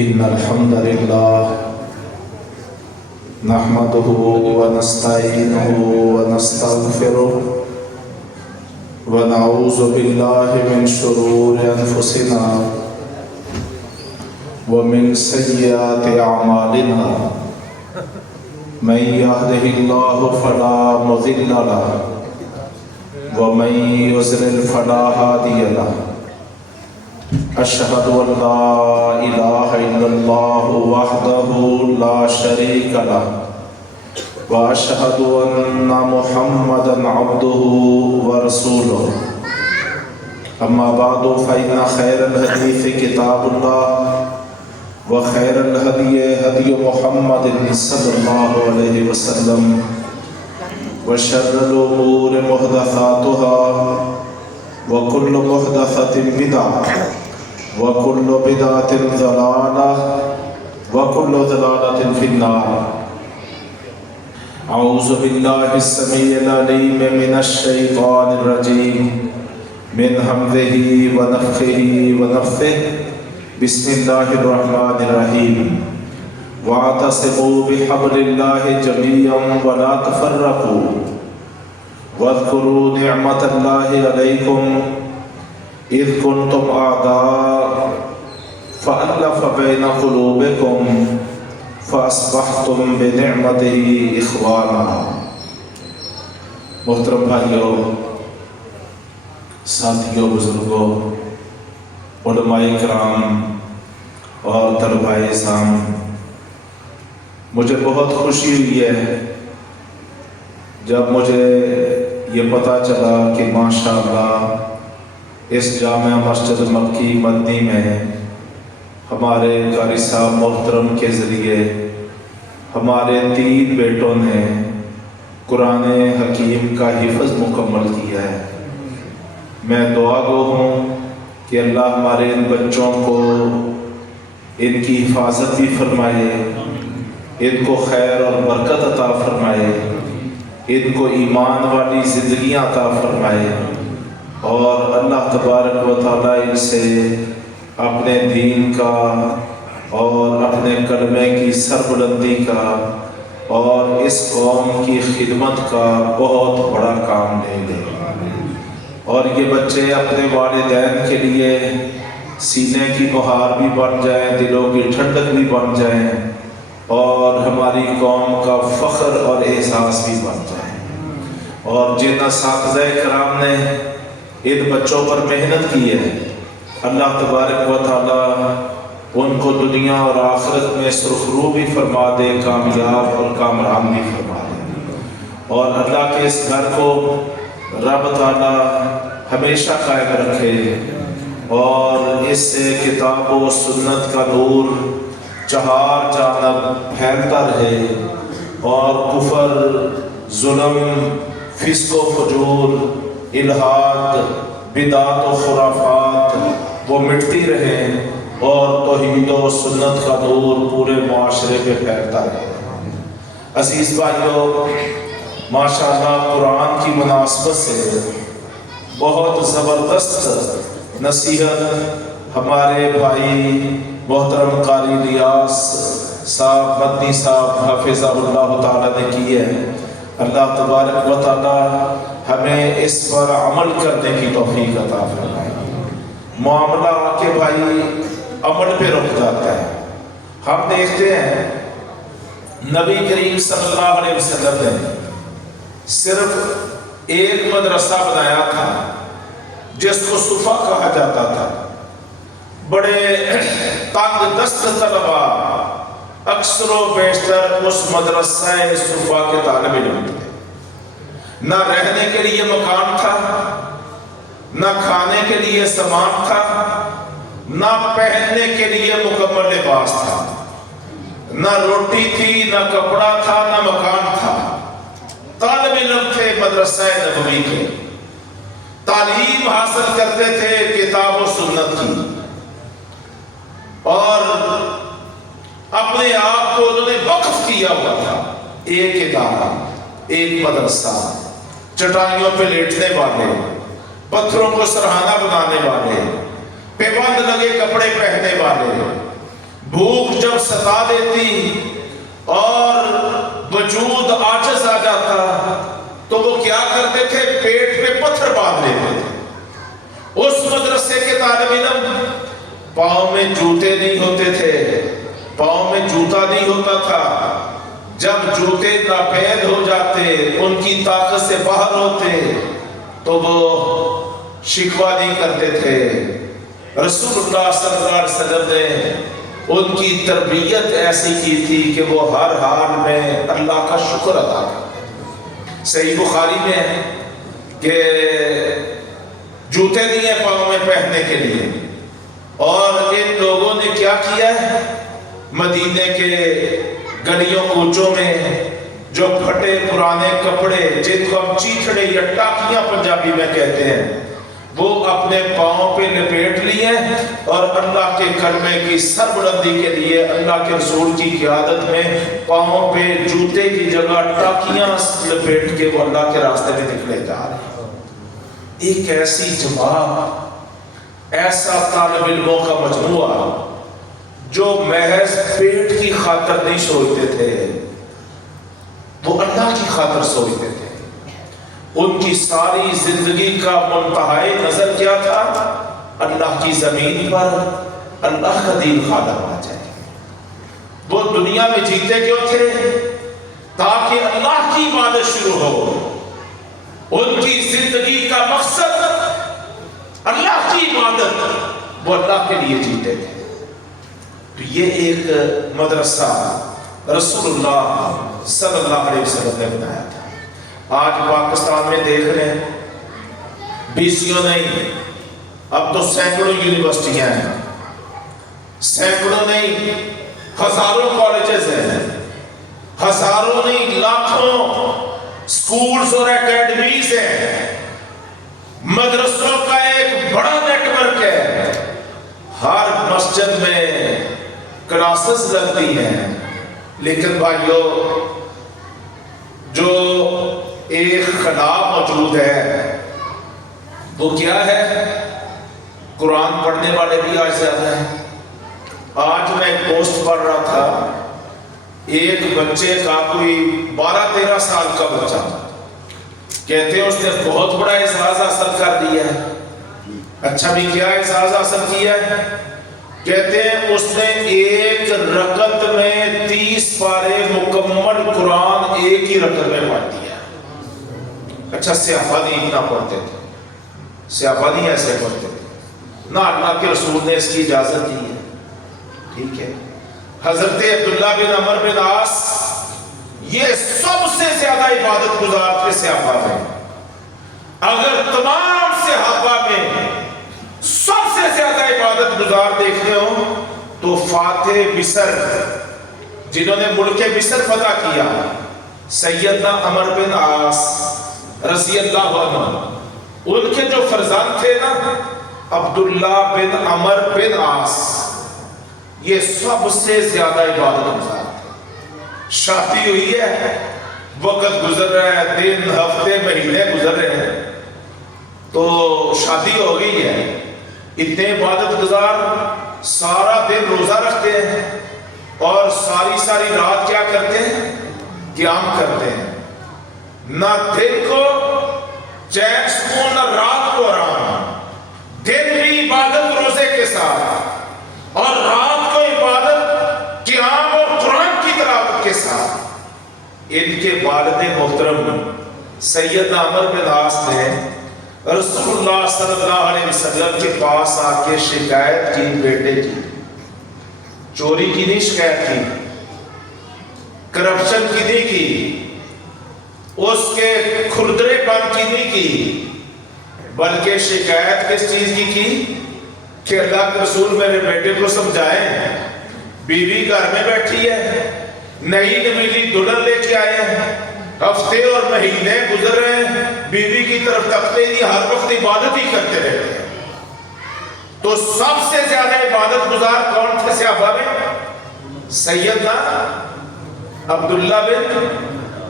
إن الحمد لله نحمده ونستعينه ونستغفره ونعوذ بالله من شرور أنفسنا ومن سيئات أعمالنا من يهده الله فلا مضل له ومن يضلل فلا هادي له أشهد أن لا إله إلا الله وحده لا شريك له وأشهد أن محمدا عبده ورسوله أما بعد فإن خير الحديث كتاب الله وخير الهدي هدي محمد صلى الله عليه وسلم وشر الأمور محدثاتها وكل محدثة بدعة وكل بدعة ضلالة وكل ضلالة في النار. أعوذ بالله السميع العليم من الشيطان الرجيم من همزه ونفخه ونفثه. بسم الله الرحمن الرحيم. واعتصموا بحبل الله جميعا ولا تفرقوا واذكروا نعمة الله عليكم إذ كنتم أعداء فألف بين قلوبكم فأصبحتم بنعمته إخوانا. محترم بھائیوں، ساتھیوں، بزرگوں، علماء کرام اور طلباء اعزام، مجھے بہت خوشی ہوئی ہے جب مجھے یہ پتہ چلا کہ ماشاءاللہ اس جامع مسجد مکی مدنی میں ہمارے قاری صاحب محترم کے ذریعے ہمارے 3 بیٹوں نے قرآن حکیم کا حفظ مکمل کیا ہے. میں دعا گو ہوں کہ اللہ ہمارے ان بچوں کو ان کی حفاظت بھی فرمائے، ان کو خیر اور برکت عطا فرمائے، ان کو ایمان والی زندگیاں عطا فرمائے، اور اللہ تبارک و تعالیٰ ان سے اپنے دین کا اور اپنے کلمے کی سربلندی کا اور اس قوم کی خدمت کا بہت بڑا کام لے لے، اور یہ بچے اپنے والدین کے لیے سینے کی بہار بھی بن جائیں، دلوں کی ٹھنڈک بھی بن جائیں، اور ہماری قوم کا فخر اور اعزاز بھی بن جائیں. اور جن اساتذہ کرام نے ان بچوں پر محنت کی ہے، اللہ تبارک و تعالیٰ ان کو دنیا اور آخرت میں سرخرو بھی فرما دے، کامیاب اور کامران بھی فرما دے، اور اللہ کے اس گھر کو رب تعالیٰ ہمیشہ قائم رکھے، اور اس سے کتاب و سنت کا نور چہار جانب پھیلتا رہے، اور کفر، ظلم، فسق و فجور، الحاد، بدعات و خرافات وہ مٹتی رہیں، اور توحید و سنت کا نور پورے معاشرے پہ پھیلتا رہے. عزیز بھائیوں، ماشاءاللہ قرآن کی مناسبت سے بہت زبردست نصیحت ہمارے بھائی محترم قاری الیاس صاحب مدنی صاحب حافظہ اللہ تعالیٰ نے کی ہے. اللہ تبارک و تعالیٰ ہمیں اس پر عمل کرنے کی توفیق عطا فرمائے. معاملہ کے بھائی عمل پہ رک جاتا ہے. ہم دیکھتے ہیں نبی کریم صلی اللہ علیہ وسلم نے صرف ایک مدرسہ بنایا تھا جس کو صفا کہا جاتا تھا. بڑے تنگ دست طلبا اکثر و بیشتر اس مدرسہ صفا کے طالب علم تھے. نہ رہنے کے لیے مکان تھا، نہ کھانے کے لیے سامان تھا، نہ پہننے کے لیے مکمل لباس تھا، نہ روٹی تھی، نہ کپڑا تھا، نہ مکان تھا. طالب علم تھے مدرسہ نبوی کے، تعلیم حاصل کرتے تھے کتاب و سنت کی، اور اپنے آپ کو انہوں نے وقف کیا ہوا تھا. ایک ادارہ، ایک مدرسہ، چٹائیوں پہ لیٹنے والے، پتھروں کو سرہانہ بنانے والے، پیبند لگے کپڑے پہننے والے، بھوک جب ستا دیتی اور وجود عاجز آ جاتا تو وہ کیا کرتے تھے؟ پیٹ پہ پتھر باندھ لیتے تھے۔ اس مدرسے کے طالب علم پاؤں میں جوتے نہیں ہوتے تھے، پاؤں میں جوتا نہیں ہوتا تھا، جب جوتے ناپید ہو جاتے، ان کی طاقت سے باہر ہوتے تو وہ شکوہ نہیں کرتے تھے۔ رسول اللہ صلی اللہ علیہ وسلم نے ان کی تربیت ایسی کی تھی کہ وہ ہر حال میں اللہ کا شکر ادا کرتے۔ صحیح بخاری میں ہے کہ جوتے نہیں ہیں پاؤں میں پہننے کے لیے، اور ان لوگوں نے کیا کیا ہے؟ مدینے کے گلیوں کوچوں میں جو پھٹے پرانے کپڑے جن کو ہم چیتھڑے یا ٹاکیاں پنجابی میں کہتے ہیں، وہ اپنے پاؤں پہ لپیٹ لیے اور اللہ کے کلمے کی سربلندی کے لیے اللہ کے رسول کی قیادت میں پاؤں پہ جوتے کی جگہ ٹاکیاں لپیٹ کے وہ اللہ کے راستے میں نکلے جا رہے ہیں۔ ایک ایسی جماعت، ایسا طالب علموں کا مجموعہ جو محض پیٹ کی خاطر نہیں سوچتے تھے، وہ اللہ کی خاطر سوچتے تھے۔ ان کی ساری زندگی کا منتہائی نظر کیا تھا؟ اللہ کی زمین پر اللہ کا دین غالب آ جائے۔ وہ دنیا میں جیتے کیوں تھے؟ تاکہ اللہ کی عبادت شروع ہو۔ ان کی زندگی کا مقصد اللہ کی عبادت، وہ اللہ کے لیے جیتے تھے۔ تو یہ ایک مدرسہ رسول اللہ صلی اللہ علیہ وسلم نے بنایا تھا۔ آج پاکستان میں دیکھ رہے ہیں، 20 نہیں، اب تو سینکڑوں یونیورسٹیاں ہیں، سینکڑوں نہیں ہزاروں کالجز ہیں، ہزاروں نہیں لاکھوں سکولز اور اکیڈمیز ہیں، مدرسوں کا ایک بڑا نیٹ ورک ہے، ہر مسجد میں کلاسز لگتی ہیں۔ لیکن بھائیو، جو ایک خلا موجود ہے وہ کیا ہے؟ قرآن پڑھنے والے بھی آج زیادہ ہیں۔ آج میں ایک پوسٹ پڑھ رہا تھا، ایک بچے کا کوئی 12-13 سال کا بچہ، کہتے ہیں اس نے بہت بڑا اعزاز حاصل کر دیا ہے۔ اچھا بھی کیا اعزاز حاصل کیا ہے؟ کہتے ہیں اس نے ایک رکعت میں 30 پارے مکمل قرآن ایک ہی رکعت میں پڑھ دیا۔ اچھا، صحابہ نہیں اتنا پڑھتے تھے، صحابہ نہیں ایسے پڑھتے تھے، نہ اللہ کے رسول نے اس کی اجازت دی ہے، ٹھیک ہے۔ حضرت عبداللہ بن عمر بن عاص یہ سب سے زیادہ عبادت گزار تھے صحابہ میں۔ اگر تمام صحابہ میں سب سے زیادہ عبادت گزار دیکھتے ہو تو فاتح مصر، جنہوں نے ملک مصر فتح کیا، سیدنا عمر بن عاص رضی اللہ عنہ، ان کے جو فرزند تھے نا، عبداللہ بن عمر بن عاص، یہ سب سے زیادہ عبادت گزار تھے۔ شادی ہوئی ہے، وقت گزر رہا ہے، دن ہفتے مہینے گزر رہے ہیں، تو شادی ہو گئی ہے، اتنے عبادت گزار سارا دن روزہ رکھتے ہیں اور ساری رات کیا کرتے ہیں؟ قیام کرتے ہیں۔ نہ دن کو چین سکون، نہ رات کو آرام، دن بھی عبادت روزے کے ساتھ اور رات کو عبادت قیام اور قرآن کی تلاوت کے ساتھ۔ ان کے والد محترم سیدنا عمر بن عاص نے رسول اللہ صلی اللہ علیہ وسلم کے پاس آ کے شکایت کی، بیٹے کی چوری کی نہیں شکایت کی، کرپشن کی نہیں کی، اس کے کھردرے پن کی نہیں کی، بلکہ شکایت کس چیز کی کہ اللہ کے رسول میرے بیٹے کو سمجھائیں، بیوی گھر میں بیٹھی ہے، نئی نویلی دلہن لے کے آئے ہیں، ہفتے اور مہینے گزر رہے ہیں، بیوی کی طرف تکتے نہیں، ہر وقت عبادت ہی کرتے رہتے ہیں۔ تو سب سے زیادہ عبادت گزار کون تھے صحابہ میں؟ سیدنا عبداللہ بن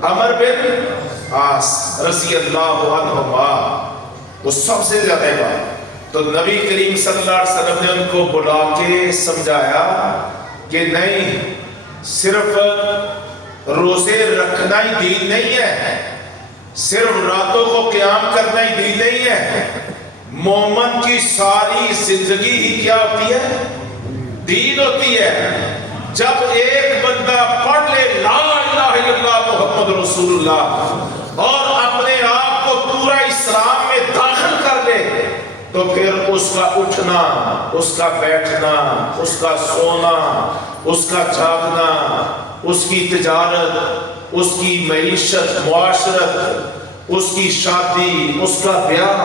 عمر بن عاص رضی اللہ عنہما، وہ سب سے زیادہ عبادت۔ تو نبی کریم صلی اللہ علیہ وسلم نے ان کو بلا کے سمجھایا کہ نہیں صرف روزے رکھنا ہی دین نہیں ہے، صرف راتوں کو قیام کرنا ہی دین نہیں ہے، مومن کی ساری زندگی ہی کیا ہوتی ہے؟ دین ہوتی ہے۔ جب ایک بندہ پڑھ لے لا الہ الا اللہ محمد رسول اللہ اور اپنے آپ کو پورا اسلام میں داخل کر لے تو پھر اس کا اٹھنا، اس کا بیٹھنا، اس کا سونا، اس کا جاگنا، اس کی تجارت، اس کی معیشت، معاشرت، اس کی شادی، اس کا بیاہ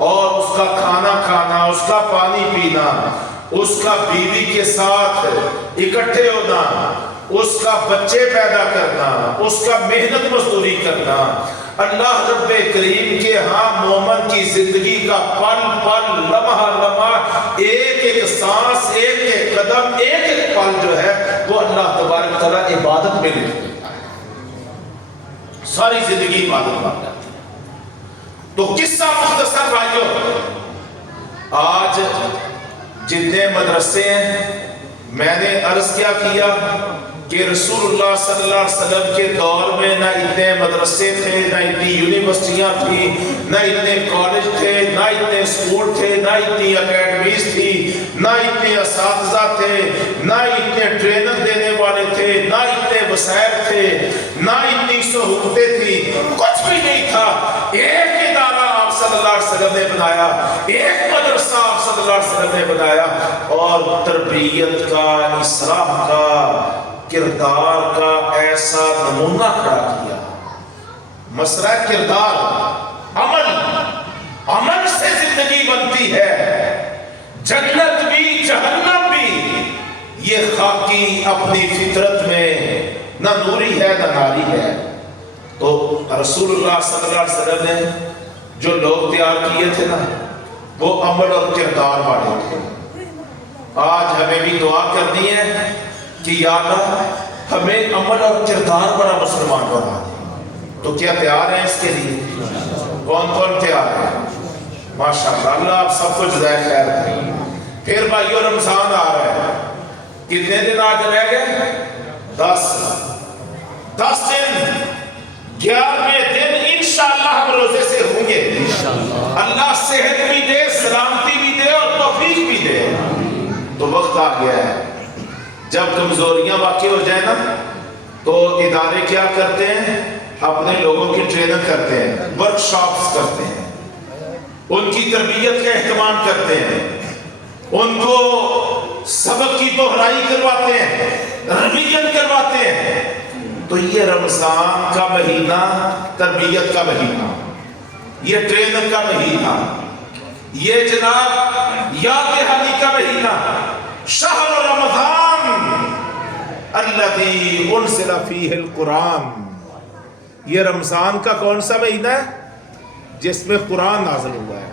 اور اس کا کھانا کھانا، اس کا پانی پینا، اس کا بیوی کے ساتھ اکٹھے ہونا، اس کا بچے پیدا کرنا، اس کا محنت مزدوری کرنا، اللہ رب کریم کے ہاں مومن کی زندگی کا پل پل، لمحہ لمحہ، ایک ایک سانس، ایک ایک قدم، ایک ایک پل جو ہے وہ اللہ تبارک تعالیٰ عبادت میں لکھ دیتا ہے۔ ساری زندگی عبادت بن جاتی ہے۔ تو قصہ مختصر بھائیوں، آج جتنے مدرسے ہیں، میں نے عرض کیا کہ رسول اللہ صلی اللہ علیہ وسلم کے دور میں نہ اتنے مدرسے تھے، نہ اتنی یونیورسٹیاں تھیں، نہ اتنے کالج تھے، نہ اتنے اسکول تھے، نہ اتنی اکیڈمیز تھی، نہ اتنے اساتذہ تھے، نہ اتنے ٹرینر دینے والے تھے، نہ اتنے وسائل تھے، نہ اتنی سہولتیں تھیں، کچھ بھی نہیں تھا۔ ایک ادارہ آپ صلی اللہ علیہ وسلم نے بنایا، ایک مدرسہ آپ صلی اللہ علیہ وسلم نے بنایا اور تربیت کا، اصلاح کا، کردار کا ایسا نمونہ کھڑا کیا۔ مسئلہ کردار، عمل سے زندگی بنتی ہے، جنت بھی جہنم بھی۔ یہ خاکی اپنی فطرت میں نہ نوری ہے نہ ناری ہے۔ تو رسول اللہ صلی اللہ علیہ وسلم نے جو لوگ تیار کیے تھے نا، وہ عمل اور کردار والے تھے۔ آج ہمیں بھی دعا کرنی ہے کہ یا اللہ ہمیں عمل اور کردار بڑا مسلمان بنا دے۔ تو کیا تیار ہیں اس کے لیے؟ کون کون تیار ہے؟ ماشاءاللہ، اللہ آپ سب کو جزائے خیر دے۔ پھر بھائیو رمضان آ رہا ہے، کتنے دن آج رہ گئے؟ 10 دن۔ 11ویں دن انشاءاللہ ہم روزے سے ہوں گے۔ اللہ صحت بھی دے، سلامتی بھی دے اور توفیق بھی دے۔ تو وقت آ گیا ہے، جب کمزوریاں واقع ہو جائیں نا تو ادارے کیا کرتے ہیں؟ اپنے لوگوں کی ٹریننگ کرتے ہیں، ورکشاپس کرتے ہیں، ان کی تربیت کا اہتمام کرتے ہیں، ان کو سبق کی دہرائی کرواتے ہیں، ریویژن کرواتے ہیں۔ تو یہ رمضان کا مہینہ تربیت کا مہینہ، یہ ٹریننگ کا مہینہ، یہ جناب یاد دہانی کا مہینہ، شہر رمضان الذی انزل فیہ القرآن۔ یہ رمضان کا کون سا مہینہ ہے؟ جس میں قرآن نازل ہوا ہے۔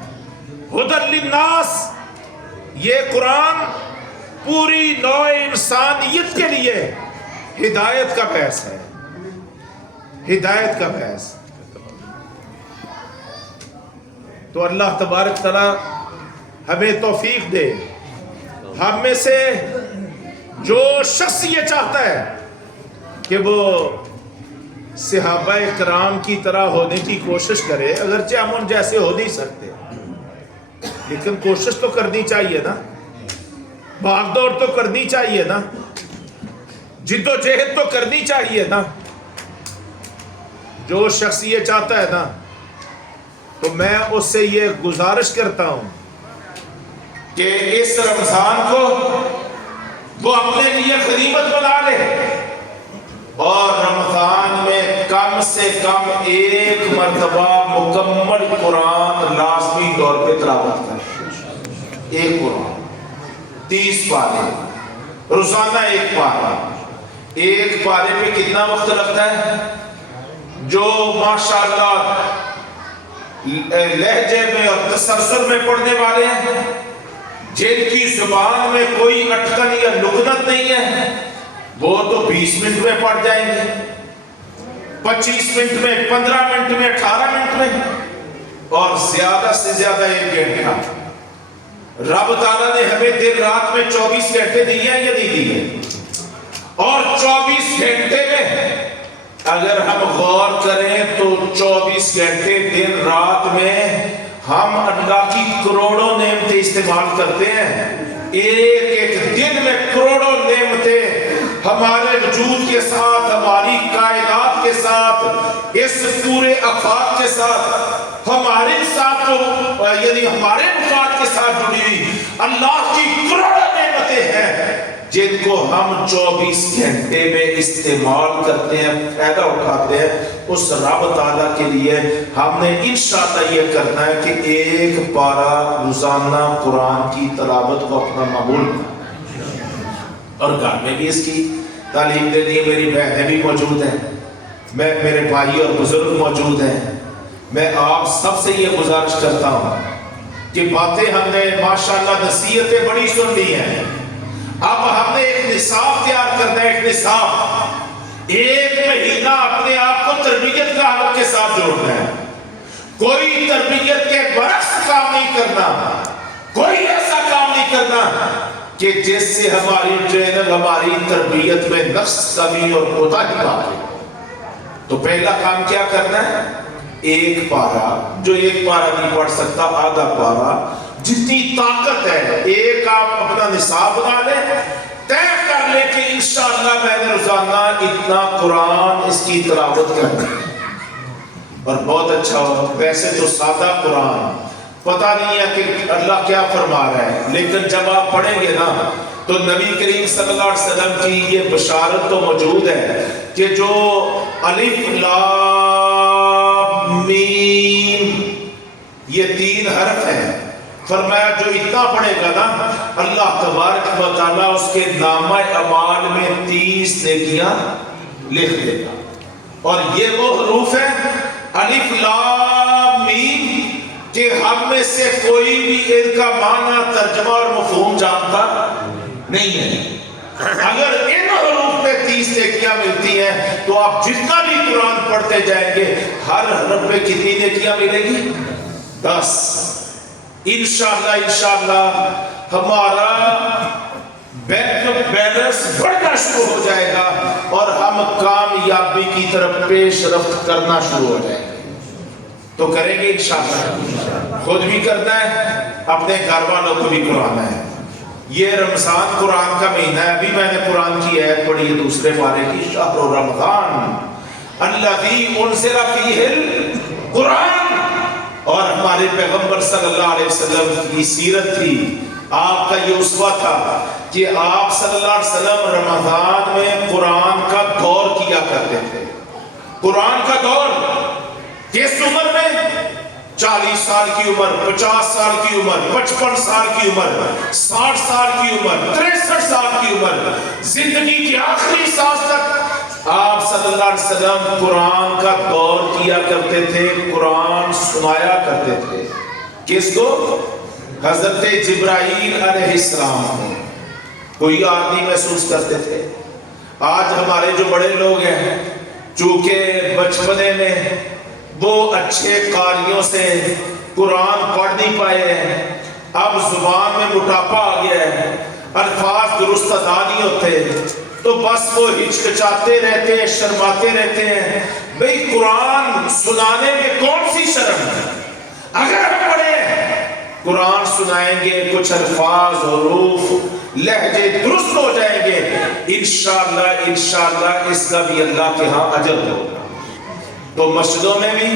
ھدی للناس، یہ قرآن پوری نوع انسانیت کے لیے ہدایت کا باعث ہے، ہدایت کا باعث۔ تو اللہ تبارک تعالیٰ ہمیں توفیق دے۔ ہم میں سے جو شخص یہ چاہتا ہے کہ وہ صحابہ کرام کی طرح ہونے کی کوشش کرے، اگرچہ ہم ان جیسے ہو نہیں سکتے، لیکن کوشش تو کرنی چاہیے نا، بھاگ دوڑ تو کرنی چاہیے نا، جد و جہد تو کرنی چاہیے نا۔ جو شخص یہ چاہتا ہے نا، تو میں اس سے یہ گزارش کرتا ہوں کہ اس رمضان کو وہ اپنے لیے غنیمت بنا لے اور رمضان میں کم سے کم ایک مرتبہ مکمل قرآن لازمی طور پہ تلاوت کرے۔ ایک قرآن 30 پارے، روزانہ ایک پارہ۔ ایک پارے پہ کتنا وقت لگتا ہے؟ جو ماشاءاللہ لہجے میں اور تسلسل میں پڑھنے والے ہیں، جن کی زبان میں کوئی اٹکن یا لکنت نہیں ہے، وہ تو 20 منٹ میں پڑھ جائیں گے، 25 منٹ میں، 15 منٹ میں، 18 منٹ میں، اور زیادہ سے زیادہ 1 گھنٹہ۔ رب تعالیٰ نے ہمیں دن رات میں 24 گھنٹے دیے ہیں یا نہیں دیے؟ اور 24 گھنٹے میں اگر ہم غور کریں تو 24 گھنٹے دن رات میں ہم اللہ کی کروڑوں نعمتیں استعمال کرتے ہیں. ایک ایک دن میں کروڑوں نعمتیں ہمارے وجود کے ساتھ، ہماری کائنات کے ساتھ، اس پورے افاق کے ساتھ، ہمارے ساتھ یعنی ہمارے مفاد کے ساتھ جڑی ہوئی اللہ کی کروڑوں نعمتیں ہیں جن کو ہم 24 گھنٹے میں استعمال کرتے ہیں، فائدہ اٹھاتے ہیں. اس رب تعالیٰ کے لیے ہم نے انشاءاللہ یہ کرنا ہے کہ ایک پارہ روزانہ قرآن کی تلاوت کو اپنا معمول بنانا، اور گھر میں بھی اس کی تعلیم دینی ہے. میری بہنیں بھی موجود ہیں، میرے بھائی اور بزرگ موجود ہیں. میں آپ سب سے یہ گزارش کرتا ہوں کہ باتیں ہم نے ماشاءاللہ نصیحتیں بڑی سن لی ہیں. اب ہم نے ایک نصاب تیار کرنا ہے، ایک نصاب. ایک مہینہ اپنے آپ کو تربیت کا حلق کے ساتھ جوڑنا ہے. کوئی تربیت کے برعکس کام نہیں کرنا، کوئی ایسا کام نہیں کرنا کہ جس سے ہماری ٹرینر ہماری تربیت میں نقص، کمی اور کوتاہی پائے. تو پہلا کام کیا کرنا ہے؟ ایک پارہ، جو ایک پارہ نہیں پڑھ سکتا آدھا پارہ، جتنی طاقت ہے ایک آپ اپنا نصاب بنا لیں، طے کر لیں کہ انشاءاللہ میں نے روزانہ اتنا قرآن اس کی تلاوت کرنا ہے. اور بہت اچھا ہو. ویسے تو سادہ قرآن، پتہ نہیں ہے کہ اللہ کیا فرما رہا ہے، لیکن جب آپ پڑھیں گے نا تو نبی کریم صلی اللہ علیہ وسلم کی یہ بشارت تو موجود ہے کہ جو الف لام میم یہ 3 حرف ہیں، فرمایا جو اتنا پڑھے گا نا اللہ تبارک و تعالیٰ اس کے نامہ اعمال میں 30 نیکیاں لکھ دے گا. اور یہ وہ حروف ہیں الف لام میم کہ ہم میں سے کوئی بھی ان کا معنی، ترجمہ اور مفہوم جانتا نہیں ہے. اگر ان حروف میں 30 نیکیاں ملتی ہیں تو آپ جتنا بھی قرآن پڑھتے جائیں گے ہر حرف میں کتنی نیکیاں ملے گی؟ 10. انشاءاللہ ہمارا بینک بیلنس بڑھنا شروع ہو جائے گا اور ہم کامیابی کی طرف پیش رفت کرنا شروع ہو جائیں گے. تو کریں گے انشاءاللہ. خود بھی کرنا ہے، اپنے گھر والوں کو بھی قرآن ہے. یہ رمضان قرآن کا مہینہ ہے. ابھی میں نے قرآن کی آیت پڑھی ہے دوسرے پارے کی، شہر رمضان الذی انزل فیہ القرآن. اور ہمارے پیغمبر صلی اللہ علیہ وسلم کی سیرت تھی، آپ کا یہ اسوہ تھا کہ آپ صلی اللہ علیہ وسلم رمضان میں قرآن کا دور کیا کرتے تھے. قرآن کا دور کس عمر میں؟ 40 سال کی عمر، 50 سال کی عمر، 55 سال کی عمر، 60 سال کی عمر، 63 سال کی عمر، زندگی کی آخری سانس تک آپ صلی اللہ علیہ وسلم قرآن کا دور کیا کرتے تھے، قرآن سنایا کرتے تھے. کس کو؟ حضرت جبرائیل علیہ السلام کو. کوئی آدمی محسوس کرتے تھے. آج ہمارے جو بڑے لوگ ہیں چونکہ بچپنے میں وہ اچھے قاریوں سے قرآن پڑھ نہیں پائے ہیں، اب زبان میں موٹاپا آ گیا ہے، الفاظ درست ادا نہیں ہوتے، تو بس وہ ہچکچاتے رہتے ہیں، شرماتے رہتے ہیں. بھئی قرآن سنانے میں کون سی شرم ہے؟ اگر ہم پڑھیں قرآن سنائیں گے، کچھ الفاظ، حروف، لہجے درست ہو جائیں گے، انشاءاللہ اس کا بھی اللہ کے ہاں اجر ہوگا. تو مسجدوں میں بھی،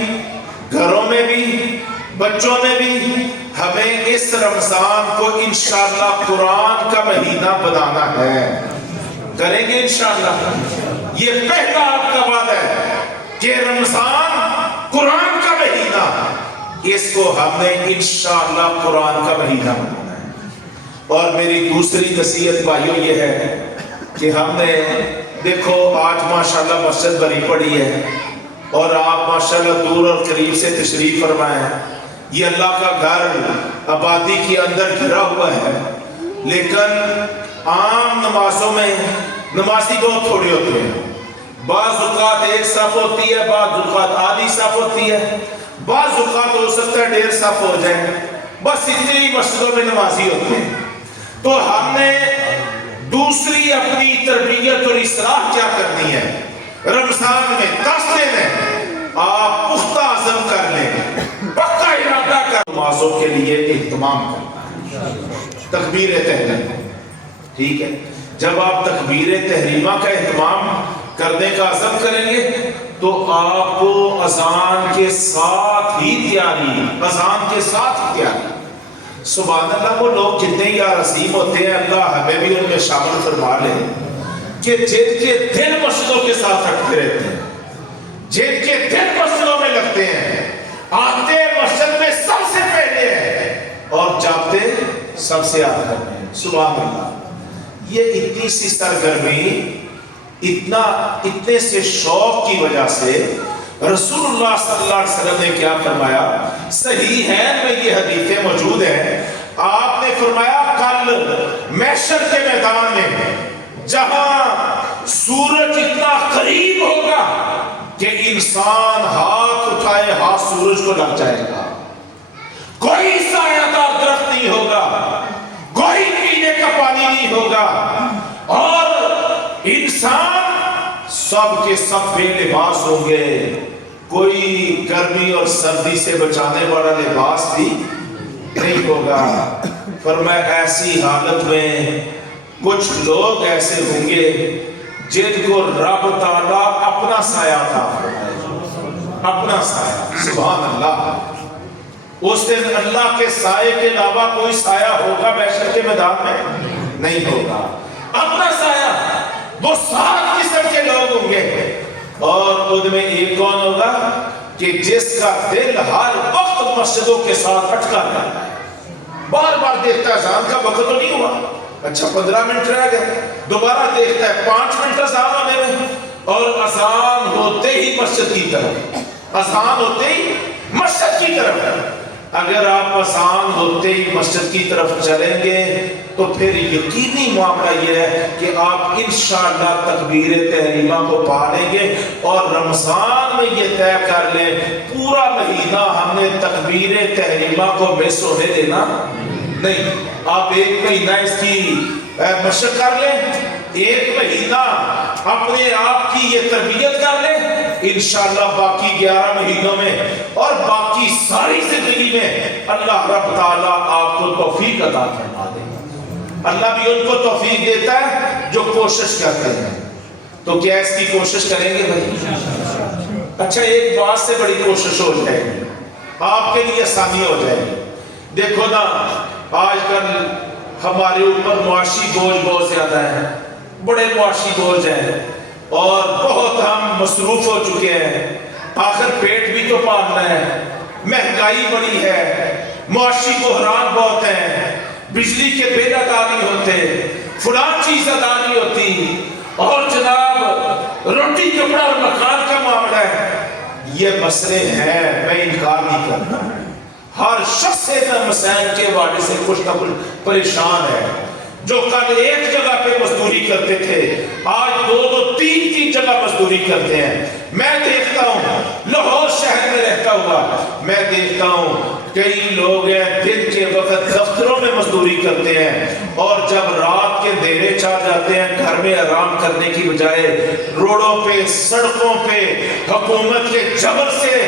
گھروں میں بھی، بچوں میں بھی ہمیں اس رمضان کو انشاءاللہ قرآن کا مہینہ بنانا ہے. کریں گے انشاءاللہ. یہ پہلا آپ کا وعدہ ہے کہ رمضان قرآن کا مہینہ، اس کو ہم نے انشاءاللہ قرآن کا مہینہ بنانا ہے. اور میری دوسری نصیحت بھائیوں یہ ہے کہ ہم نے دیکھو آج ماشاءاللہ مسجد بھری پڑی ہے اور آپ ماشاءاللہ دور اور قریب سے تشریف فرمائیں. یہ اللہ کا گھر آبادی کے اندر گھرا ہوا ہے، لیکن عام نمازوں میں نمازی بہت تھوڑے ہوتے ہیں. بعض اوقات ایک صف ہوتی ہے، بعض اوقات آدھی صف ہوتی ہے، بعض اوقات ہو سکتا ہے 1.5 صف ہو جائے. بس اتنی مسجدوں میں نمازی ہوتے ہیں. تو ہم نے دوسری اپنی تربیت اور اصلاح کیا کرنی ہے؟ رمضان میں 10 دن ہے، آپ پختہ عزم کر لیں، پکا ارادہ کر نمازوں کے لیے اہتمام کرنا ہے۔ تکبیر تحریمہ، ٹھیک ہے، جب آپ تکبیر تحریمہ کا اہتمام کرنے کا عزم کریں گے تو آپ کو اذان کے ساتھ ہی تیاری، اذان کے ساتھ تیاری۔ سبحان اللہ، وہ لوگ کتنے یا رسیم ہوتے ہیں، اللہ ہمیں بھی ان میں شامل فرما لے، کہ جن کے دل مسجدوں کے ساتھ اٹکتے رہتے ہیں، جن کے دل مسجدوں میں لگتے ہیں، آتے مسجد میں سب سے پہلے ہیں اور جاتے سب سے آخر میں۔ سبحان اللہ، یہ اتنی سی سرگرمی، اتنے سے شوق کی وجہ سے رسول اللہ صلی اللہ علیہ وسلم نے کیا فرمایا؟ صحیح ہے میں یہ حدیثیں موجود ہیں، آپ نے فرمایا کل محشر کے میدان میں جہاں سورج اتنا قریب ہوگا کہ انسان ہاتھ اٹھائے ہاتھ سورج کو لگ جائے گا، کوئی سایہ دار درخت نہیں ہوگا، کوئی پینے کا پانی نہیں ہوگا، اور انسان سب کے سب بے لباس ہوں گے، کوئی گرمی اور سردی سے بچانے والا لباس بھی نہیں ہوگا۔ فرمایا ایسی حالت میں کچھ لوگ ایسے ہوں گے جن کو رب تعالیٰ اپنا سایہ عطا فرمائے گا، اپنا سایہ۔ سبحان اللہ، اس دن اللہ کے سائے کے علاوہ کوئی سایہ ہوگا محشر کے میدان میں؟ نہیں ہوگا، اپنا سایہ۔ وہ 7 قسم کے لوگ ہوں گے، اور ان میں ایک کون ہوگا کہ جس کا دل ہر وقت مسجدوں کے ساتھ اٹکا رہتا ہے، بار بار دیکھتا ہے اذان کا وقت تو نہیں ہوا، اچھا 15 منٹ رہ گئے، دوبارہ دیکھتا ہے 5 منٹ اذان ہونے میں، اور اذان ہوتے ہی مسجد کی طرف، اذان ہوتے ہی مسجد کی طرف۔ اگر آپ اذان ہوتے ہی مسجد کی طرف چلیں گے تو پھر یقینی معاملہ یہ ہے کہ آپ انشاءاللہ تکبیر تحریمہ کو پالیں گے، اور رمضان میں یہ طے کر لیں پورا مہینہ ہم نے تکبیر تحریمہ کو مس ہونے دینا نہیں۔ آپ 1 مہینہ اس کی مشق کر لیں، 1 مہینہ اپنے آپ کی یہ تربیت کر لیں، انشاءاللہ باقی 11 مہینوں میں اور باقی ساری زندگی میں اللہ رب تعالیٰ آپ کو توفیق عطا فرما دے گا۔ اللہ بھی ان کو توفیق دیتا ہے جو کوشش کرتے ہیں۔ تو کیا اس کی کوشش کریں گے بھائی؟ اچھا، ایک بات سے بڑی کوشش ہو جائے گی، آپ کے لیے آسانی ہو جائے گی۔ دیکھو نا، آج کل ہمارے اوپر معاشی بوجھ بہت زیادہ ہے، بڑے معاشی بوجھ ہیں، اور بہت ہم مصروف ہو چکے ہیں، آخر پیٹ بھی تو پالنا ہے، مہنگائی بڑی ہے، معاشی بحران بہت ہیں، بجلی کے بل ادا نہیں ہوتے، فلاں چیز ادا نہیں ہوتی، اور جناب روٹی کپڑا اور مکان کا معاملہ ہے۔ یہ مسئلے ہیں، میں انکار نہیں کرتا، ہر شخص مسائل کے حوالے سے کچھ نہ کچھ پریشان ہے۔ جو کل ایک جگہ پہ مزدوری کرتے تھے آج 2 3 جگہ مزدوری کرتے ہیں۔ میں دیکھتا ہوں لاہور شہر میں رہتا ہوا، میں دیکھتا ہوں کئی لوگ ہیں دن کے وقت دفتروں میں مزدوری کرتے ہیں، اور جب رات کے اندھیرے چھا جاتے ہیں گھر میں آرام کرنے کی بجائے روڈوں پہ، سڑکوں پہ حکومت کے جبر سے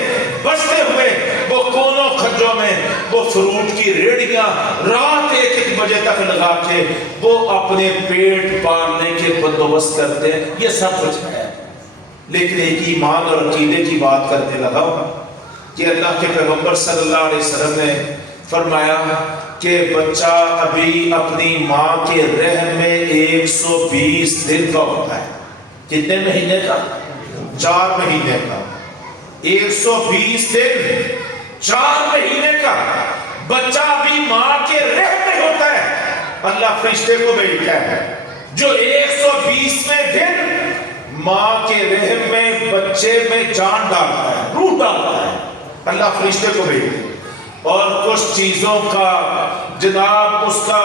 بچتے ہوئے وہ کونوں کھجوں میں وہ فروٹ کی ریڑیاں رات 1 بجے تک لگا کے وہ اپنے پیٹ پالنے کے بندوبست کرتے ہیں۔ یہ سب کچھ ہے، لیکن ایک ایمان اور عقیدے کی بات کرنے لگا کہ اللہ کے پیغمبر صلی اللہ علیہ وسلم نے فرمایا کہ بچہ ابھی اپنی ماں کے رحم میں 120 دن کا ہوتا ہے۔ کتنے مہینے کا؟ 4 مہینے کا۔ 120 دن 4 مہینے کا بچہ ابھی ماں کے رحم میں ہوتا ہے۔ اللہ فرشتے کو بھیجتا ہے جو 120ویں دن ماں کے رحم میں بچے میں جان ڈالتا ہے، روح ڈالتا ہے، اللہ فرشتے کو بھیجتا ہے، اور کچھ چیزوں کا جناب اس کا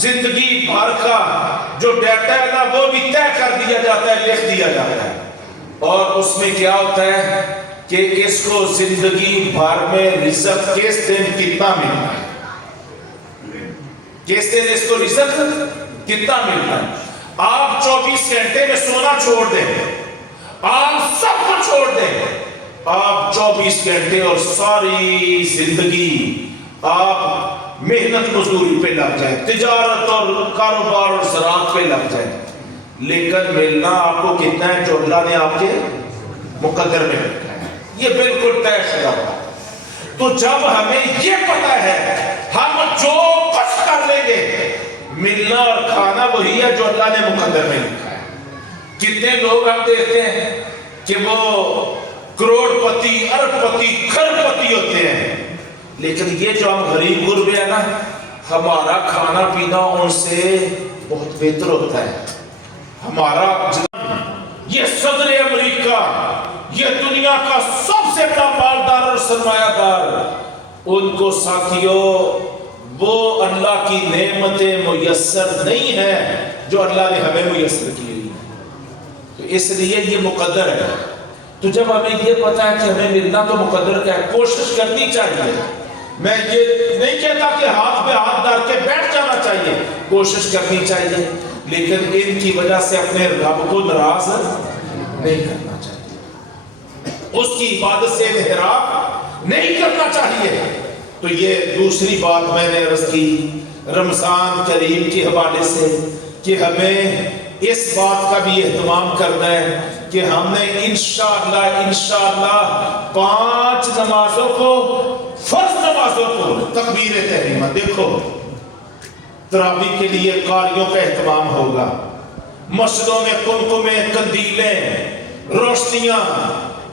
زندگی بھر کا جو ڈیٹا ہے نا وہ بھی طے کر دیا جاتا ہے، لکھ دیا جاتا ہے، اور اس میں کیا ہوتا ہے کہ اس کو زندگی بھر میں رزق کس دن کتنا ملنا ہے، کس دن اس کو رزق کتنا ملتا ہے؟ آپ 24 گھنٹے میں سونا چھوڑ دیں، آپ سب کو چھوڑ دیں، آپ 24 گھنٹے اور ساری زندگی آپ محنت مزدوری پہ لگ جائیں، تجارت اور کاروبار اور زراعت پہ لگ جائیں، لیکن ملنا آپ کو کتنا ہے جو اللہ نے آپ کے مقدر میں رکھا ہے؟ یہ بالکل طے شدہ ہے۔ تو جب ہمیں یہ پتہ ہے ہم جو کچھ کر لیں گے ملنا اور کھانا وہی ہے جو اللہ نے مقدر میں لکھا ہے۔ کتنے لوگ ہم دیکھتے ہیں کہ وہ کروڑ پتی، ارب پتی، کھرب پتی ہوتے ہیں، لیکن یہ جو ہم غریب غربے ہیں نا، ہمارا کھانا پینا ان سے بہت بہتر ہوتا ہے۔ ہمارا یہ صدر امریکہ، یہ دنیا کا سب سے بڑا مالدار اور سرمایہ دار، ان کو ساتھیوں وہ اللہ کی نعمتیں میسر نہیں ہیں جو اللہ نے ہمیں میسر کی ہوئی، تو اس لیے یہ مقدر ہے۔ تو جب ہمیں یہ پتا ہے کہ ہمیں ملنا تو مقدر کا ہے، کوشش کرنی چاہیے۔ میں یہ نہیں کہتا کہ ہاتھ پہ ہاتھ ڈال کے بیٹھ جانا چاہیے، کوشش کرنی چاہیے، لیکن ان کی وجہ سے اپنے رب کو ناراض نہیں کرنا چاہیے، اس کی عبادت سے انحراف نہیں کرنا چاہیے۔ تو یہ دوسری بات میں نے عرض کی رمضان کریم کے حوالے سے کہ ہمیں اس بات کا بھی اہتمام کرنا ہے کہ ہم نے انشاءاللہ 5 نمازوں کو، فرض نمازوں کو تکبیر تحریمہ، دیکھو تراویح کے لیے قاریوں کا اہتمام ہوگا، مسجدوں میں قمقمے، قندیلیں، روشنیاں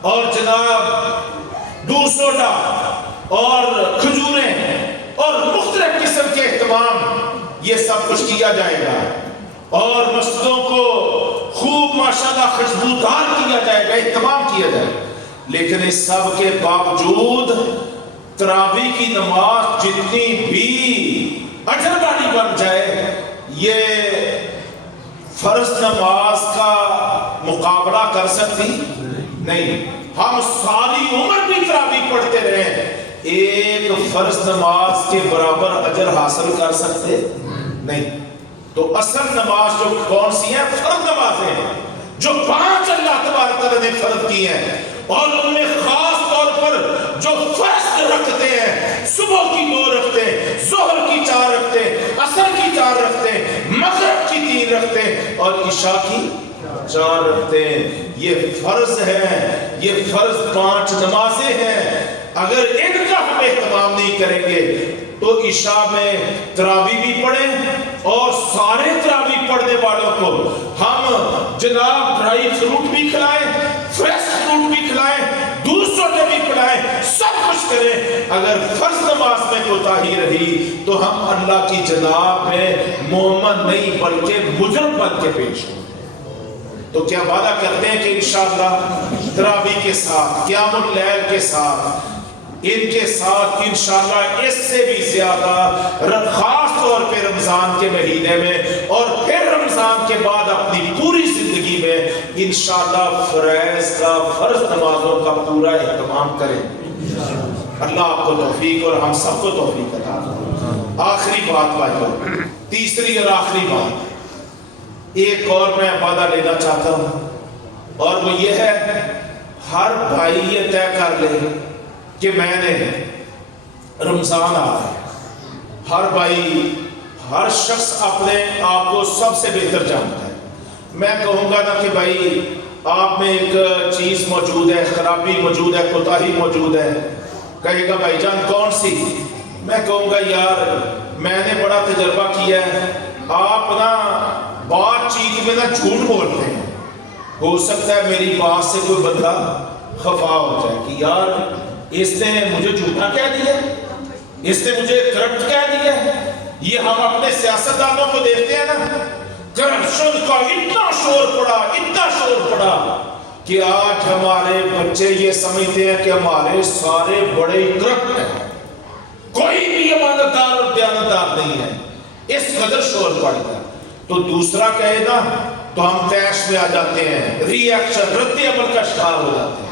اور جناب دودھ سوڈا اور کھجوریں اور مختلف قسم کے اہتمام، یہ سب کچھ کیا جائے گا، اور مسجدوں کو خوب ماشاءاللہ خوشبودار کیا جائے گا، اہتمام کیا جائے گا۔ لیکن اس سب کے باوجود تراویح کی نماز جتنی بھی اجر والی بن جائے، یہ فرض نماز کا مقابلہ کر سکتی نہیں۔ ہم ساری عمر بھی تراویح پڑھتے رہے، ایک فرض نماز کے برابر اجر حاصل کر سکتے نہیں۔ تو اصل نماز جو کون سی ہیں؟ فرض نمازیں ہیں جو 5 اللہ تبارک تعالیٰ نے فرض کی ہیں، اور ان میں خاص طور پر جو فرض رکھتے ہیں، صبح کی 2 رکھتے ہیں، ظہر کی 4 رکھتے ہیں، عصر کی 4 رکھتے ہیں، مغرب کی 3 رکھتے ہیں، اور عشاء کی 4 رکھتے ہیں۔ یہ فرض ہے، یہ فرض 5 نمازیں ہیں۔ اگر ان کا ہم اہتمام نہیں کریں گے تو عشاء میں تراویح بھی پڑھیں، اور سارے تراویح پڑھنے والوں کو ہم جناب ڈرائی فروٹ بھی کھلائیں، فریش فروٹ بھی کھلائیں، دودھ سوڈے بھی پڑھائیں، سب کچھ کریں، اگر فرض نماز میں کوتاہی رہی تو ہم اللہ کی جناب میں مومن نہیں بلکہ مجرم بن کے پیش ہوں۔ تو کیا وعدہ کرتے ہیں کہ انشاءاللہ تراویح کے ساتھ، قیام اللیل کے ساتھ، ان کے ساتھ انشاءاللہ اس سے بھی زیادہ خاص طور پہ رمضان کے مہینے میں اور پھر رمضان کے بعد اپنی پوری زندگی میں انشاءاللہ فرض نمازوں کا پورا اہتمام کریں۔ اللہ آپ کو توفیق اور ہم سب کو توفیق عطا فرمائے۔ آخری بات بھائیو، تیسری اور آخری بات، ایک اور میں وعدہ لینا چاہتا ہوں، اور وہ یہ ہے ہر بھائی یہ طے کر لے کہ میں نے رمضان آ رہا ہے، ہر بھائی، ہر شخص اپنے آپ کو سب سے بہتر جانتا ہے۔ میں کہوں گا نا کہ بھائی آپ میں ایک چیز موجود ہے، خرابی موجود ہے، کوتاہی موجود ہے، کہے گا بھائی جان کون سی؟ میں کہوں گا یار میں نے بڑا تجربہ کیا ہے، آپ نا بات چیت میں نا جھوٹ بولتے ہیں، ہو سکتا ہے میری بات سے کوئی بندہ خفا ہو جائے کہ یار اس نے مجھے جھوٹا کہہ دیا، اس نے مجھے کرپٹ کہہ دیا۔ یہ ہم اپنے سیاستدانوں کو دیکھتے ہیں نا، کرپشن کا اتنا شور پڑا کہ آج ہمارے بچے یہ سمجھتے ہیں کہ ہمارے سارے بڑے کرپٹ ہیں، کوئی بھی امانتدار اور دیانتدار نہیں ہے، اس قدر شور پڑ گیا۔ تو دوسرا کہے گا تو ہم طیش میں آ جاتے ہیں، ری ایکشن، رد عمل کا شکار ہو جاتے ہیں۔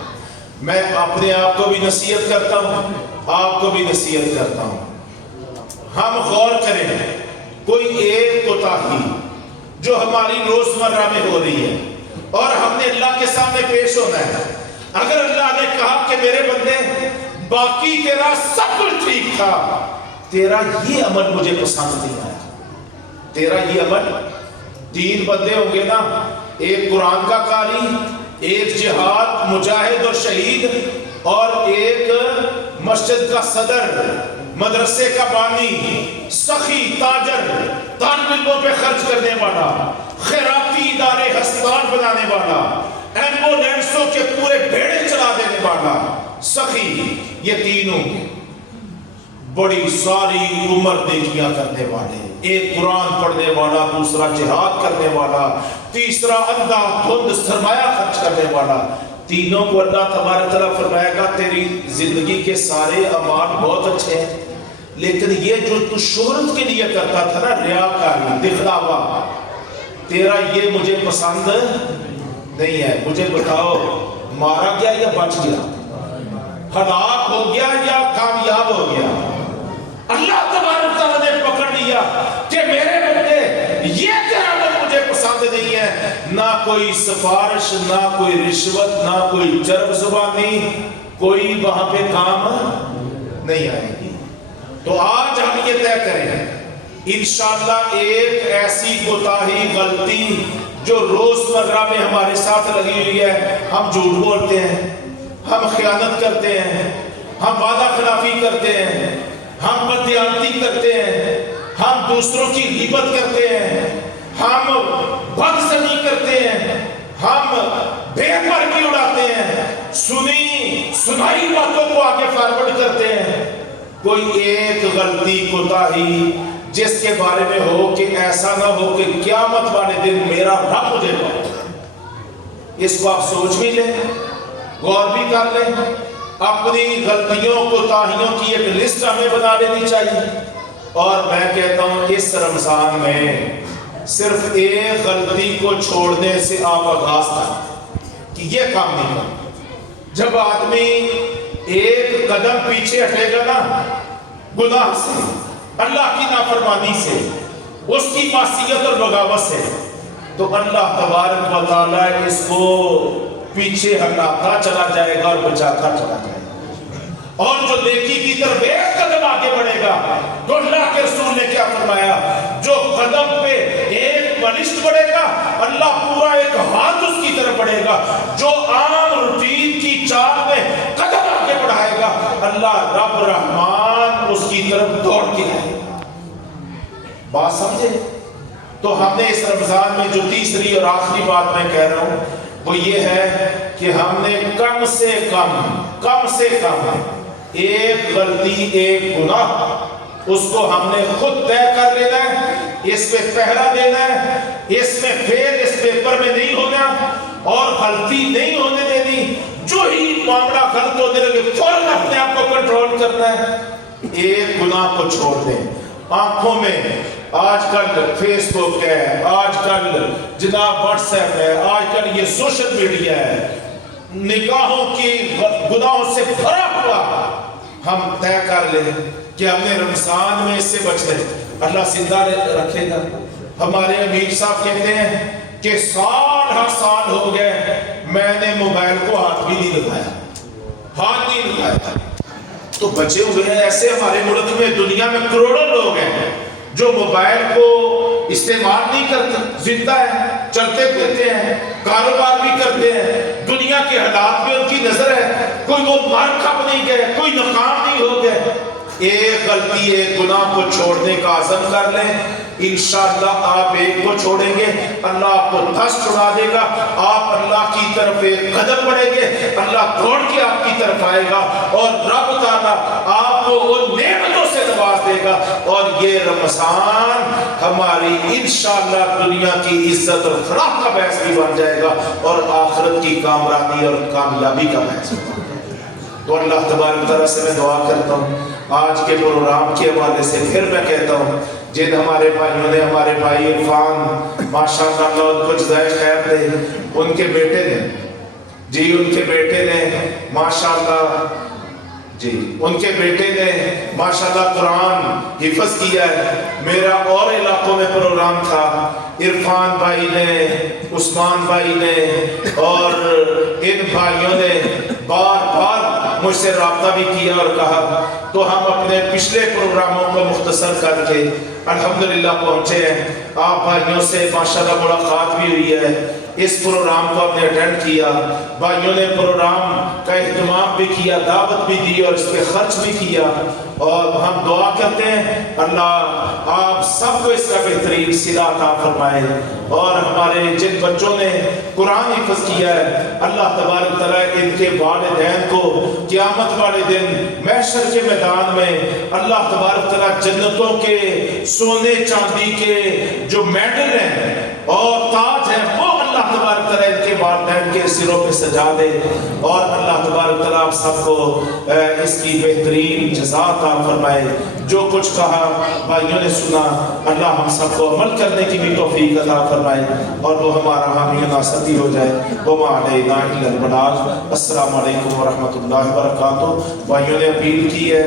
میں اپنے آپ کو بھی نصیحت کرتا ہوں، آپ کو بھی نصیحت کرتا ہوں، ہم غور کریں، کوئی ایک کوتاہی جو ہماری روزمرہ میں ہو رہی ہے، اور ہم نے اللہ کے سامنے پیش ہونا ہے۔ اگر اللہ نے کہا کہ میرے بندے باقی تیرا سب کچھ ٹھیک تھا، تیرا یہ عمل مجھے پسند نہیں آیا، تیرا یہ عمل، 3 بندے ہوں گے نا، ایک قرآن کا قاری، ایک جہاد مجاہد اور شہید، اور ایک مسجد کا صدر، مدرسے کا بانی، سخی، تاجر، طالب علموں پہ خرچ کرنے والا، خیراتی ادارے ہسپتال بنانے والا، ایمبولینسوں کے پورے بیڑے چلا دینے والا، سخی، یہ تینوں بڑی ساری عمر نیکیاں کرنے والے، ایک قرآن پڑھنے والا، دوسرا جہاد کرنے والا، تیسرا اندھا دھند سرمایہ خرچ کرنے والا، تینوں کو اللہ تبارک تعالیٰ فرمائے گا تیری زندگی کے سارے اعمال بہت اچھے ہیں، لیکن یہ جو تو شہرت کے لیے کرتا تھا نا، ریاکاری، دکھلاوا، تیرا یہ مجھے پسند نہیں ہے۔ مجھے بتاؤ، مارا گیا یا بچ گیا؟ ہلاک ہو گیا یا کامیاب ہو گیا؟ اللہ تبارک تعالیٰ نے پکڑ لیا کہ میرے بندے یہ تیرا عمل مجھے پسند نہیں ہے، نہ کوئی سفارش، نہ کوئی رشوت، نہ کوئی چرب زبانی، کوئی وہاں پہ کام نہیں آئے گی۔ تو آج ہم یہ طے کریں انشاءاللہ ایک ایسی کوتاہی، غلطی جو روزمرہ میں ہمارے ساتھ لگی ہوئی ہے، ہم جھوٹ بولتے ہیں، ہم خیانت کرتے ہیں، ہم وعدہ خلافی کرتے ہیں، ہم بددیانتی کرتے ہیں، ہم دوسروں کی غیبت کرتے ہیں، ہم بدزنی کرتے ہیں، ہم بے پرگی اڑاتے ہیں، سنائی باتوں کو آگے فارورڈ کرتے ہیں۔ کوئی ایک غلطی، کوتاہی جس کے بارے میں ہو کہ ایسا نہ ہو کہ قیامت والے دن میرا رب مجھے پائے، اس کو آپ سوچ بھی لیں، غور بھی کر لیں۔ اپنی غلطیوں، کوتاہیوں کی ایک لسٹ ہمیں بنا لینی چاہیے، اور میں کہتا ہوں اس رمضان میں صرف ایک غلطی کو چھوڑنے سے آپ آغاز کریں کہ یہ کام نہیں کرنا۔ جب آدمی ایک قدم پیچھے ہٹے گا نا گناہ سے، اللہ کی نافرمانی سے، اس کی معصیت اور بغاوت سے، تو اللہ تبارک و تعالیٰ اس کو پیچھے ہٹاتا چلا جائے گا اور بچاتا چلا جائے گا، اور جو نیکی کی طرف ایک قدم آگے بڑھے گا تو اللہ کے رسول نے کیا فرمایا، جو قدم پہ ایک بلشت بڑھے گا اللہ پورا ایک ہاتھ اس کی طرف بڑھے گا، جو عام روٹین کی چال میں قدم آگے بڑھائے گا اللہ رب رحمان اس کی طرف دوڑ کے آئے گا۔ بات سمجھے؟ تو ہم نے اس رمضان میں جو تیسری اور آخری بات میں کہہ رہا ہوں وہ یہ ہے کہ ہم نے کم سے کم ایک غلطی، ایک گناہ، اس کو ہم نے خود طے کر لینا ہے، اس پہ پہرا دینا ہے، اس میں فیل اس پیپر میں نہیں ہونا، اور غلطی نہیں ہونے دینی۔ جو ہی معاملہ غلط ہونے لگے فوراً اپنے آپ کو کنٹرول کرنا ہے، ایک گناہ کو چھوڑ دیں۔ آنکھوں میں آج کل فیس بک ہے، آج کل جناب واٹس ایپ ہے، آج کل یہ سوشل میڈیا ہے، نگاہوں کی گناہوں سے بھرا ہوا، ہم طے کر لیں کہ ہم نے رمضان میں اس سے بچنا ہے، اللہ زندہ رکھے گا۔ ہمارے امیر صاحب کہتے ہیں کہ سال ہو گئے میں نے موبائل کو ہاتھ بھی نہیں لگایا، تو بچے ہوئے ہیں ایسے ہمارے ملک میں، دنیا میں کروڑوں لوگ ہیں جو موبائل کو استعمال نہیں کرتے، زندہ ہیں، چلتے پھرتے ہیں، کاروبار بھی کرتے ہیں، دنیا کے حالات میں ان کی نظر ہے، کوئی وہ مار کھپ نہیں گئے، کوئی ناکام نہیں ہو گئے۔ ایک غلطی، ایک گناہ کو چھوڑنے کا عزم کر لیں، انشاءاللہ آپ ایک کو چھوڑیں گے اللہ آپ کو 10 چھڑا دے گا، آپ اللہ کی طرف ایک قدم بڑھیں گے اللہ دوڑ کے آپ کی طرف آئے گا، اور رب تعالیٰ آپ کو ان نعمتوں سے نواز دے گا، اور یہ رمضان ہماری انشاءاللہ دنیا کی عزت اور فلاح کا باعث بھی بن جائے گا، اور آخرت کی کامرانی اور کامیابی کا باعث بھی بن جائے گا۔ تو اللہ تبارک تعالیٰ سے میں دعا کرتا ہوں آج کے پروگرام کے حوالے سے، پھر میں کہتا ہوں جن ہمارے بھائیوں نے، ہمارے بھائی عرفان ماشاءاللہ اللہ ان کو جزائے خیر دے، ان کے بیٹے نے ماشاءاللہ جی ان کے بیٹے نے ماشاءاللہ قرآن حفظ کیا ہے. میرا اور علاقوں میں پروگرام تھا، عرفان بھائی نے، عثمان بھائی نے اور ان بھائیوں نے بار بار مجھ سے رابطہ بھی کیا اور کہا، تو ہم اپنے پچھلے پروگراموں کو مختصر کر کے الحمدللہ پہنچے ہیں. آپ بھائیوں سے ماشاءاللہ ملاقات بھی ہوئی ہے، اس پروگرام کو ہم نے اٹینڈ کیا، بھائیوں نے پروگرام کا اہتمام بھی کیا، دعوت بھی دی اور اس پہ خرچ بھی کیا. اور ہم دعا کرتے ہیں اللہ آپ سب کو اس کا بہترین صلہ عطا فرمائے. اور ہمارے جن بچوں نے قرآن حفظ کیا ہے، اللہ تبارک تعالیٰ ان کے والدین کو قیامت والے دن محشر کے میدان میں اللہ تبارک تعالیٰ جنتوں کے سونے چاندی کے جو میڈل ہیں اور تاج ہیں وہ اللہ تبارک تعالیٰ ان کے والدین کے سروں پہ سجا دے. اور اللہ تبارک تعالیٰ آپ سب کو اس کی بہترین جزا عطا فرمائے. جو کچھ کہا بھائیوں نے سنا، اللہ ہم سب کو عمل کرنے کی بھی توفیق عطا فرمائے اور وہ ہمارا حامی و ناصر ہو جائے. وما علینا الا البلاغ. السلام علیکم ورحمۃ اللہ وبرکاتہ. بھائیوں نے اپیل کی ہے